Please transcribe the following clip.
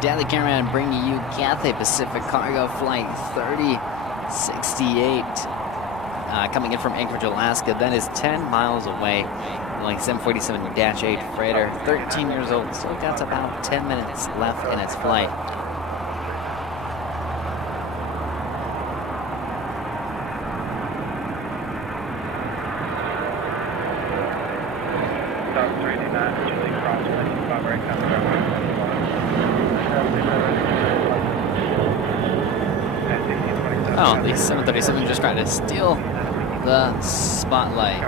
Daily Cameraman bringing you Cathay Pacific Cargo Flight 3068. Coming in from Anchorage, Alaska. That is 10 miles away. Going 747-8 freighter, 13 years old. Still got about 10 minutes left in its flight. Oh, the 737 just tried to steal the spotlight.